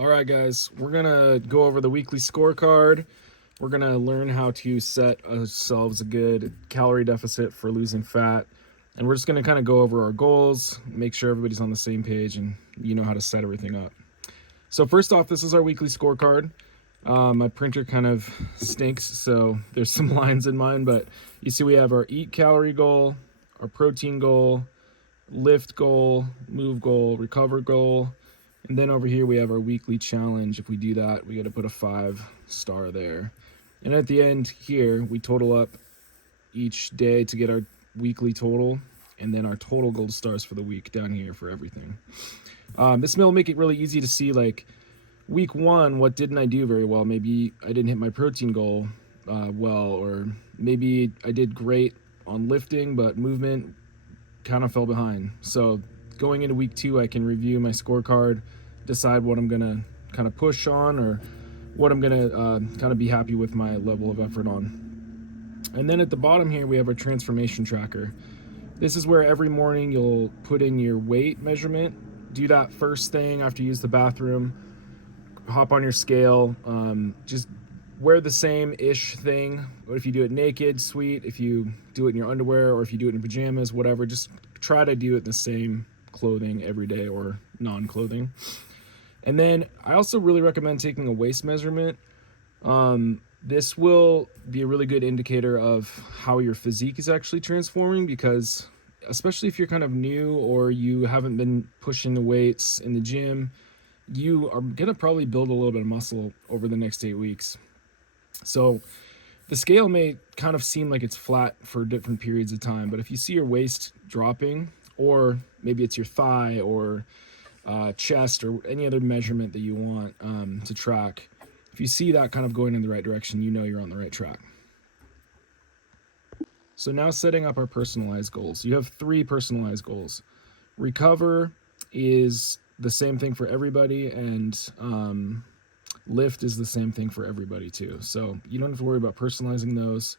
All right, guys, we're gonna go over the weekly scorecard. We're gonna learn how to set ourselves a good calorie deficit for losing fat. And we're just gonna kind of go over our goals, make sure everybody's on the same page, and you know how to set everything up. So first off, this is our weekly scorecard. My printer kind of stinks, so there's some lines in mine, but you see we have our eat calorie goal, our protein goal, lift goal, move goal, recover goal, and then over here we have our weekly challenge. If we do that, we got to put a 5-star there. And at the end here, we total up each day to get our weekly total, and then our total gold stars for the week down here for everything. This will make it really easy to see, like, week 1, what didn't I do very well? Maybe I didn't hit my protein goal well, or maybe I did great on lifting, but movement kind of fell behind. So going into week 2, I can review my scorecard, decide what I'm gonna kind of push on, or what I'm gonna kind of be happy with my level of effort on. And then at the bottom here, we have our transformation tracker. This is where every morning you'll put in your weight measurement. Do that first thing after you use the bathroom. Hop on your scale. Just wear the same-ish thing. But if you do it naked, sweet. If you do it in your underwear, or if you do it in pajamas, whatever, just try to do it in the same clothing every day, or non-clothing. And then I also really recommend taking a waist measurement. This will be a really good indicator of how your physique is actually transforming, because especially if you're kind of new or you haven't been pushing the weights in the gym, you are going to probably build a little bit of muscle over the next 8 weeks. So the scale may kind of seem like it's flat for different periods of time, but if you see your waist dropping, or maybe it's your thigh or chest or any other measurement that you want to track, if you see that kind of going in the right direction, you know you're on the right track. So now setting up our personalized goals. You have 3 personalized goals. Recover is the same thing for everybody, and lift is the same thing for everybody too. So you don't have to worry about personalizing those.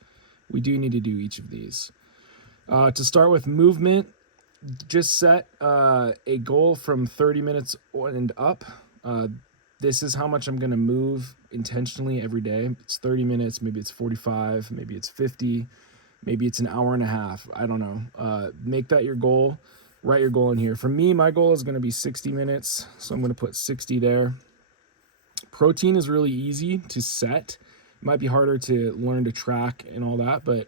We do need to do each of these. To start with movement, just set a goal from 30 minutes and up. This is how much I'm going to move intentionally every day. It's 30 minutes, maybe it's 45, maybe it's 50, maybe it's an hour and a half. I don't know. Make that your goal. Write your goal in here. For me, my goal is going to be 60 minutes, so I'm going to put 60 there. Protein is really easy to set. It might be harder to learn to track and all that, but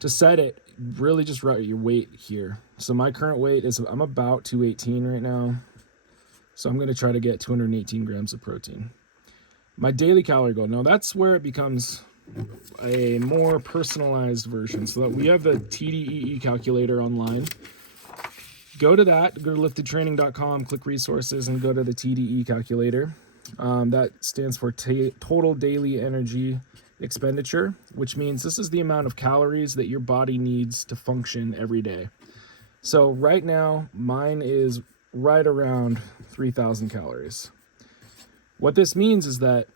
to set it, really just write your weight here. So my current weight is, I'm about 218 right now. So I'm going to try to get 218 grams of protein. My daily calorie goal, now that's where it becomes a more personalized version. So that we have the TDEE calculator online. Go to that, go to liftedtraining.com, click resources, and go to the TDE calculator. That stands for total daily energy expenditure, which means this is the amount of calories that your body needs to function every day. So right now, mine is right around 3,000 calories. What this means is that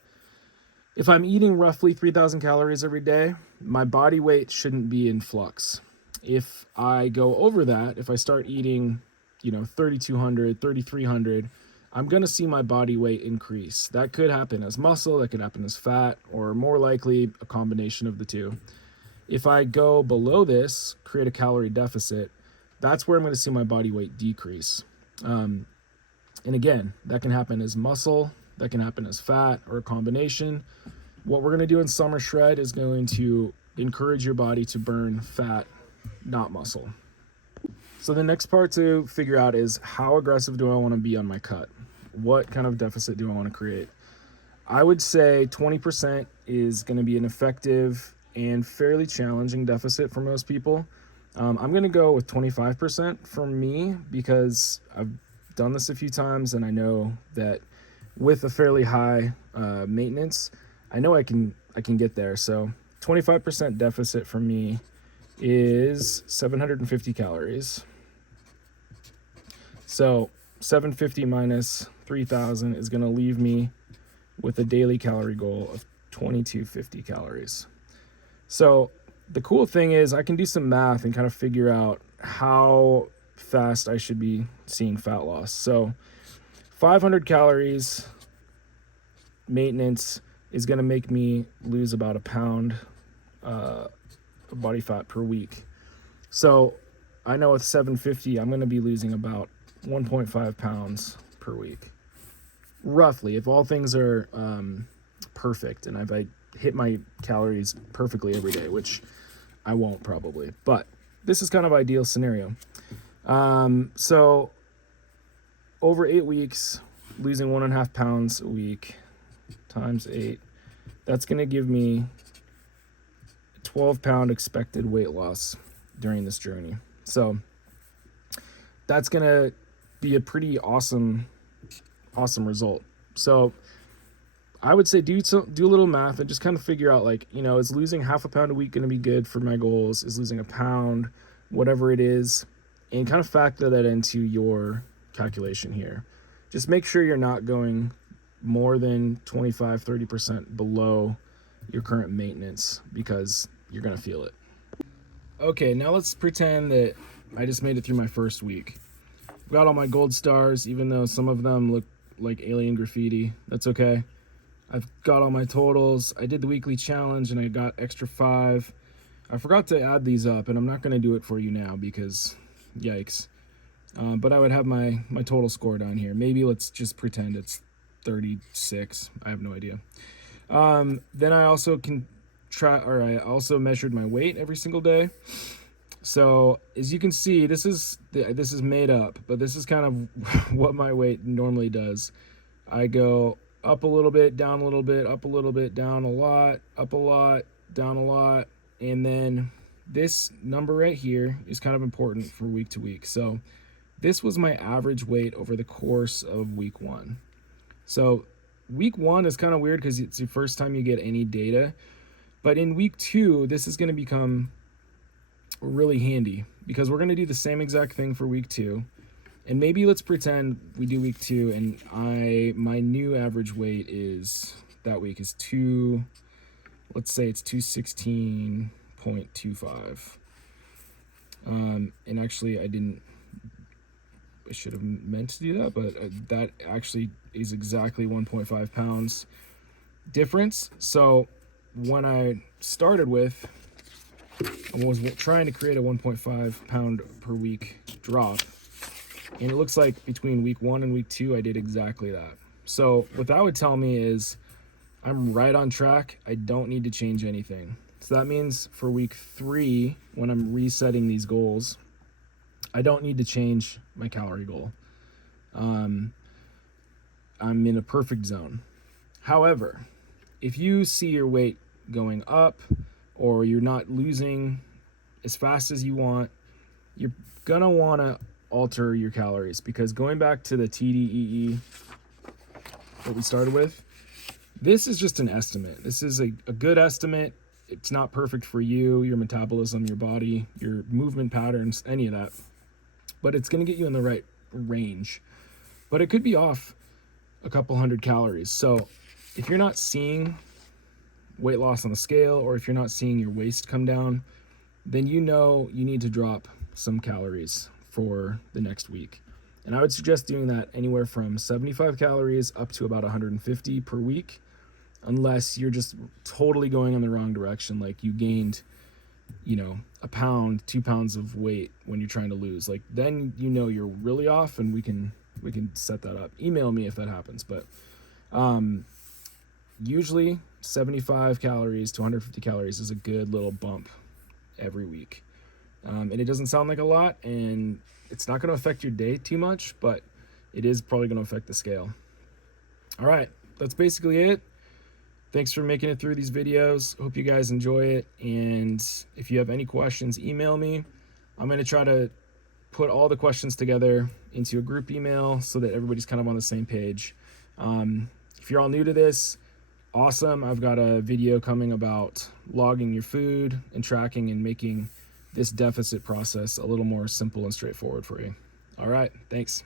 if I'm eating roughly 3,000 calories every day, my body weight shouldn't be in flux. If I go over that, if I start eating, 3,200, 3,300, I'm going to see my body weight increase. That could happen as muscle, that could happen as fat, or more likely a combination of the two. If I go below this, create a calorie deficit, that's where I'm going to see my body weight decrease. And again, that can happen as muscle, that can happen as fat, or a combination. What we're going to do in Summer Shred is going to encourage your body to burn fat, not muscle. So the next part to figure out is, how aggressive do I want to be on my cut? What kind of deficit do I want to create? I would say 20% is going to be an effective and fairly challenging deficit for most people. I'm going to go with 25% for me, because I've done this a few times and I know that with a fairly high maintenance, I know I can get there. So 25% deficit for me is 750 calories. So 750 minus 3,000 is going to leave me with a daily calorie goal of 2250 calories. So the cool thing is I can do some math and kind of figure out how fast I should be seeing fat loss. So 500 calories maintenance is going to make me lose about a pound of body fat per week. So I know with 750, I'm going to be losing about 1.5 pounds per week, roughly, if all things are perfect and if I hit my calories perfectly every day, which I won't probably, but this is kind of ideal scenario. So over 8 weeks, losing 1.5 pounds a week times 8, that's going to give me 12-pound expected weight loss during this journey. So that's going to be a pretty awesome result. So I would say do a little math and just kind of figure out, like, you know, is losing half a pound a week going to be good for my goals? Is losing a pound, whatever it is, and kind of factor that into your calculation here. Just make sure you're not going more than 25-30% below your current maintenance, because you're going to feel it. Okay, now let's pretend that I just made it through my first week. Got all my gold stars, even though some of them look like alien graffiti. That's okay. I've got all my totals. I did the weekly challenge and I got extra 5. I forgot to add these up, and I'm not going to do it for you now because yikes. But I would have my total score down here. Maybe let's just pretend it's 36. I have no idea. Then I also I also measured my weight every single day. So as you can see, this is made up, but this is kind of what my weight normally does. I go up a little bit, down a little bit, up a little bit, down a lot, up a lot, down a lot. And then this number right here is kind of important for week to week. So this was my average weight over the course of week 1. So week 1 is kind of weird because it's the first time you get any data. But in week 2, this is going to become really handy because we're going to do the same exact thing for week 2. And maybe let's pretend we do week 2 and my new average weight is that week is let's say it's 216.25. And actually I should have meant to do that, but that actually is exactly 1.5 pounds difference. So when I started with, I was trying to create a 1.5 pound per week drop. And it looks like between week 1 and week 2, I did exactly that. So what that would tell me is I'm right on track. I don't need to change anything. So that means for week 3, when I'm resetting these goals, I don't need to change my calorie goal. I'm in a perfect zone. However, if you see your weight going up or you're not losing as fast as you want, you're gonna want to alter your calories, because going back to the TDEE that we started with, this is just an estimate. This is a good estimate. It's not perfect for you, your metabolism, your body, your movement patterns, any of that, but it's going to get you in the right range. But it could be off a couple hundred calories. So if you're not seeing weight loss on the scale, or if you're not seeing your waist come down, then you know you need to drop some calories for the next week. And I would suggest doing that anywhere from 75 calories up to about 150 per week, unless you're just totally going in the wrong direction, like you gained, a pound, 2 pounds of weight when you're trying to lose. Like, then you're really off, and we can set that up. Email me if that happens. But usually 75 calories to 150 calories is a good little bump every week. And it doesn't sound like a lot, and it's not going to affect your day too much, but it is probably going to affect the scale. All right, that's basically it. Thanks for making it through these videos. Hope you guys enjoy it. And if you have any questions, email me. I'm going to try to put all the questions together into a group email so that everybody's kind of on the same page. If you're all new to this, awesome. I've got a video coming about logging your food and tracking and making this deficit process a little more simple and straightforward for you. All right, thanks.